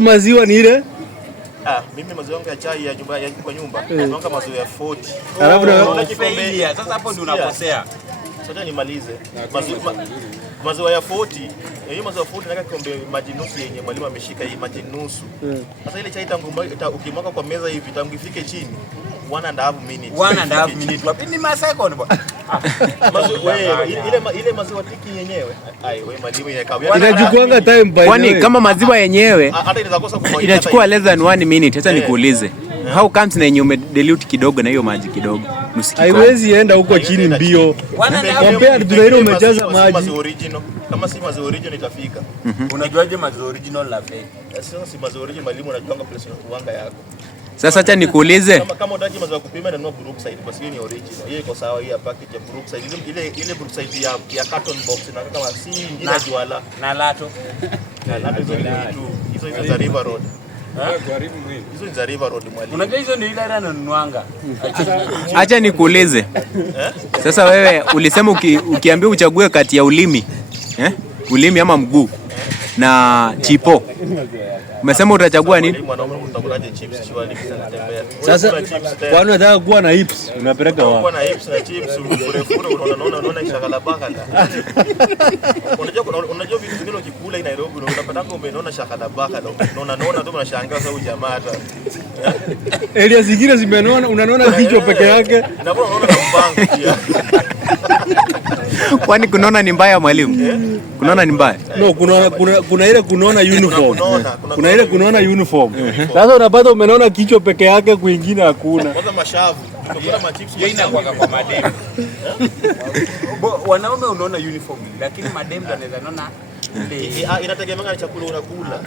Maziwa ni ile? Mimi maziwa yangu ya chai ya nyumba kwa nyumba. Naonga maziwa ya 40. Alafu unaona kikombe. Sasa hapo ndio unakosea. Sasa nimalize. Maziwa ya 40. Hiyo maziwa 40 nataka kikombe maji nusu yenye mwalimu ameshika hii maji nusu. Sasa ile chai tangu ukimwaga kwa meza hivi tangu ifike chini 1.5 minutes. 1.5 minutes. Wapi ni second bwana? Ile maziwa tiki yenyewe. Wewe mwalimu inakawia. Inachukuanga time by. Kwani kama maziwa yenyewe inachukua less than 1 minute, hata nikuulize. How comes na yenye umedelete kidogo na hiyo maji kidogo? Haiwezi enda huko chini mbio. Compared to ile umejaza maji original. Kama si maziwa original itafika. Unajuaje maziwa original la fake? Sasa si maziwa original mwalimu anajuanga place na kuanga yako. Sasa acha nikuulize. Kama unataka maziwa kupima na nunua Brookside basi hiyo ni original. Hiyo iko sawa, hiyo package ya Brookside. Ile Brookside ya carton box na kama si ingine juala na lato. Na lato hizo za River Road. Hizo ni za River Road mwalimu. Unajua hizo ndio ile ananunuanga. Acha nikuulize. Sasa wewe ulisema ukiambiwa uchague kati ya ulimi, ulimi ama mguu na chipo, umesema utachagua nini? Sasa kwani unataka kuwa na hips unapeleka wapi? Kuwa na hips na chips urefu unaona ishagala baka. Unajua vitu vingine ukikula in Nairobi unapata umeona shagala baka unaona tu unashangaa sababu jamaa hata Elia zingine zimenona unaona kichwa peke yake. Na unaona na mpango pia. Kwani kunaona ni mbaya mwalimu? Kunaona ni mbaya? No, kuna ile kunaona uniform. Kuna ile kunaona uniform. Sasa unapata umeona kichwa peke yake, kwingine hakuna. Kwanza mashavu, tukula machips inakuwa kwa madem. Wanaume unaona uniform, lakini madem anaweza naona inategemea na chakula unakula.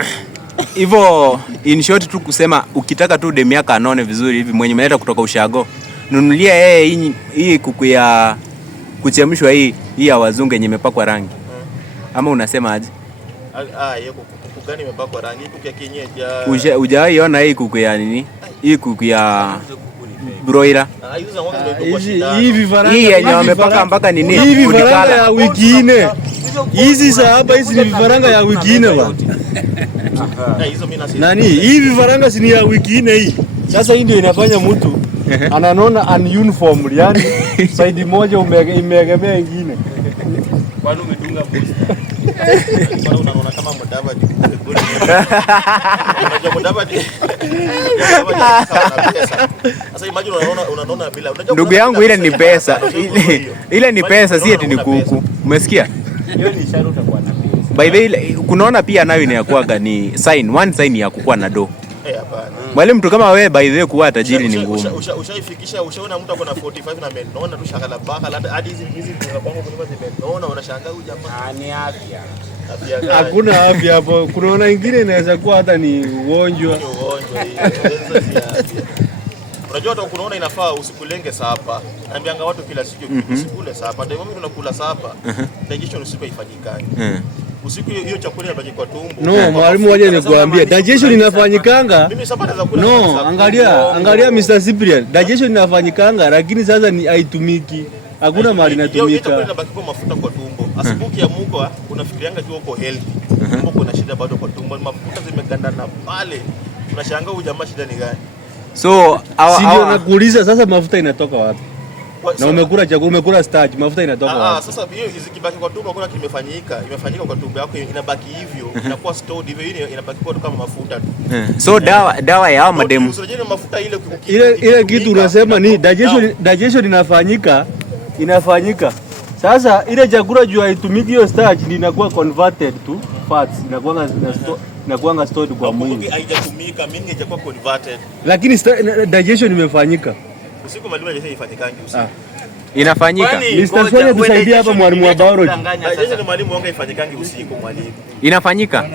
Hivyo in short tu kusema ukitaka tu demu yako anone vizuri hivi mwenye mnaenda kutoka ushago, nunulia yeye hii kuku ya kuchemshwa hii ya wazungu yenye imepakwa rangi. Ama unasema aje? Hiyo kuku gani imepakwa rangi? Kuku ya kienyeji. Hujawahi ona hii kuku ya nini? Hii kuku ya broiler. Hii vifaranga. Hii yenye wamepaka mpaka nini? Hii vifaranga ya wiki 4. Hizi hapa hizi ni vifaranga ya wiki 4 bwana. Nani? Hii vifaranga si ni ya wiki 4 hii. Sasa hii ndio inafanya mtu ananona ununiform, yani side moja imeegemea nyingine. Kwani umedunga booster? Kwani unaona kama Mudavadi kule. Unajua Mudavadi. Sasa imagine unaona bila. Ndugu yangu ile ni pesa. Ile ni pesa, si eti ni kuku. Umesikia? Hiyo ni ishara utakuwa na pesa. By the way, kunaona pia nayo inakuwa ni one sign ya kukuwa na do. Hapana. Mwalimu mtu kama wewe by the way kuwa tajiri ni ngumu. Ushaifikisha ushaona mtu akona 45 na amenona tu shakala baka hadi hizi tunapango kulima zimenona unashangaa huyu jamaa ni afya. Hakuna afya hapo. Kuna nyingine inaweza kuwa hata ni ugonjwa. Unajua hata kunaona inafaa usikulenge sapa. Naambianga watu kila siku usikule sapa. Ndio mimi tunakula sapa. Digestion usiku haifanyikani. Usiku hiyo chakula inabaki kwa tumbo. No, mwalimu waje nikuambia. Digestion inafanyikanga. Mimi sapa naweza kula. No, angalia Mr. Cyprian. Digestion inafanyikanga lakini sasa ni haitumiki. Hakuna mahali inatumika. Hiyo chakula inabaki kwa mafuta kwa tumbo. Asubuhi ya muko unafikirianga tu uko healthy. Tumbo kuna shida bado kwa tumbo. Mafuta zimegandana pale. Unashangaa huyu jamaa shida ni gani? So, sio nakuuliza sasa mafuta inatoka wapi? Na umekula chakula, umekula starch, mafuta inatoka wapi? Sasa hiyo zikibaki kwa tumbo kuna imefanyika kwa tumbo yako inabaki hivyo, inakuwa stored hivyo, ile inabaki kwa kama mafuta tu. So dawa ya mademu. Usijeni mafuta ile kitu unasema ni digestion inafanyika. Sasa ile chakula juu haitumiki hiyo starch ndio inakuwa converted to fats, inakuwa stored kwa mwili. Haijatumika, mimi haijakuwa converted. Lakini digestion imefanyika. Usiku mwalimu anasema ifanyikanje usiku. Inafanyika. Mr. Sonia tusaidie hapa mwalimu wa biology. Digestion mwalimu wangu ifanyikanje usiku mwalimu. Inafanyika.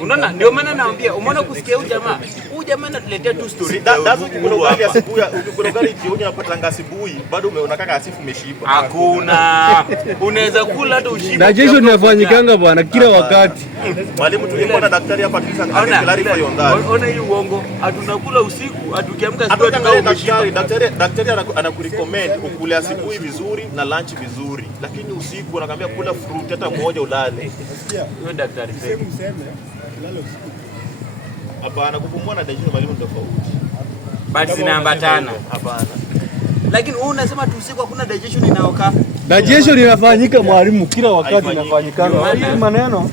Unaona ndio maana naambia umeona kusikia huyu jamaa anatuletea tu story. Dazo ukikorogali asubuhi, ukikorogali jioni unapata asubuhi, bado unakaka asifu umeshiba. Hakuna. Unaweza kula hata ushiba. Digestion inafanyikanga bwana kila wakati. Mwalimu tulikuwa na daktari hapa clarify on that. Ona hii uongo. Hatunakula usiku, atukiamka asubuhi tunakula. Daktari anakurecommend ukule asubuhi vizuri na lunch vizuri. Lakini usiku anakuambia kula fruit hata moja ulale. Huyo daktari Hapana, kupumua na digestion mwalimu tofauti. Basi zinaambatana. Hapana. Lakini wewe unasema tu usiku hakuna digestion inaoka. Digestion inafanyika mwalimu, kila wakati inafanyika. Hii maneno